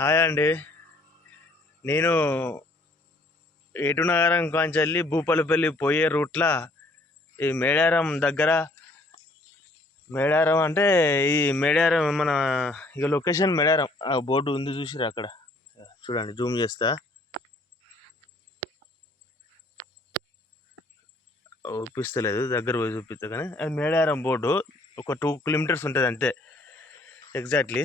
Hi అండి. నేను ఏటునగరం కాంచెల్లి భూపాలపల్లి పోయే రూట్లో ఈ మేడారం అంటే ఈ మేడారం మన ఇక లొకేషన్ మేడారం ఆ బోర్డు ఉంది చూసిరా అక్కడ చూడండి, జూమ్ చేస్తా. చూపిస్తలేదు, దగ్గర పోయి చూపిస్తా. కానీ అది మేడారం బోర్డు ఒక 2 కిలోమీటర్స్ ఉంటుంది అంతే ఎగ్జాక్ట్లీ.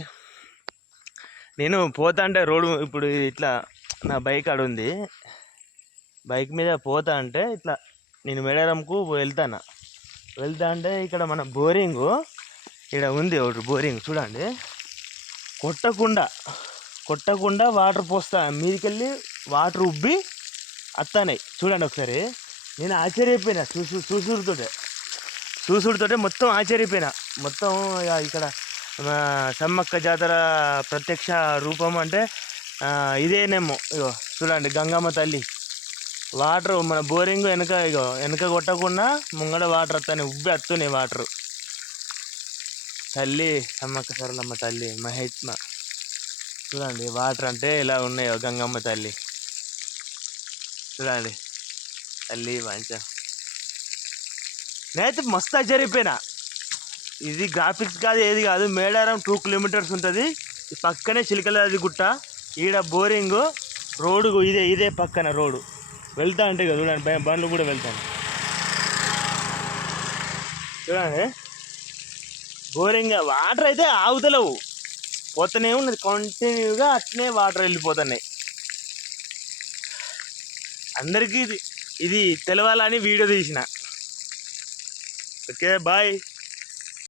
నేను పోతా అంటే రోడ్డు ఇప్పుడు ఇట్లా నా బైక్ ఆడ ఉంది, బైక్ మీద పోతా అంటే ఇట్లా నేను మేడారంకు వెళ్తా అంటే ఇక్కడ మన బోరింగు ఇక్కడ ఉంది ఒకటి బోరింగ్ చూడండి. కొట్టకుండా వాటర్ పోస్తా, మీదికెళ్ళి వాటర్ ఉబ్బి వస్తాయి చూడండి ఒకసారి. నేను ఆశ్చర్యపోయినా చూసుడుతోటే మొత్తం ఆశ్చర్యపోయినా. మొత్తం ఇక్కడ సమ్మక్క జాతర ప్రత్యక్ష రూపం అంటే ఇదేనేమో. ఇగో చూడండి, గంగమ్మ తల్లి వాటర్ మన బోరింగ్ వెనక కొట్టకుండా ముంగడ వాటర్ వస్తాయి, ఉబ్బి వస్తున్నాయి వాటర్. తల్లి సమ్మక్క సరళమ్మ తల్లి మహిత్మ చూడండి, వాటర్ అంటే ఇలా ఉన్నాయో గంగమ్మ తల్లి చూడండి. తల్లి మంచిగా నేనైతే మస్తు ఆశ్చర్యపోయినా. ఇది గ్రాఫిక్స్ కాదు, ఏది కాదు. మేడారం 2 కిలోమీటర్స్ ఉంటుంది. పక్కనే చిలకలది గుట్ట, ఈడ బోరింగు, రోడ్డు ఇదే పక్కన రోడ్డు వెళ్తా అంటే కదా చూడండి, బండ్లు కూడా వెళ్తాను చూడండి. బోరింగ్ వాటర్ అయితే ఆగుతలేవు, పోతూనే ఉన్నది కంటిన్యూగా, అట్నే వాటర్ వెళ్ళిపోతున్నాయి. అందరికీ ఇది తెలవాలని వీడియో తీసిన. Okay, bye.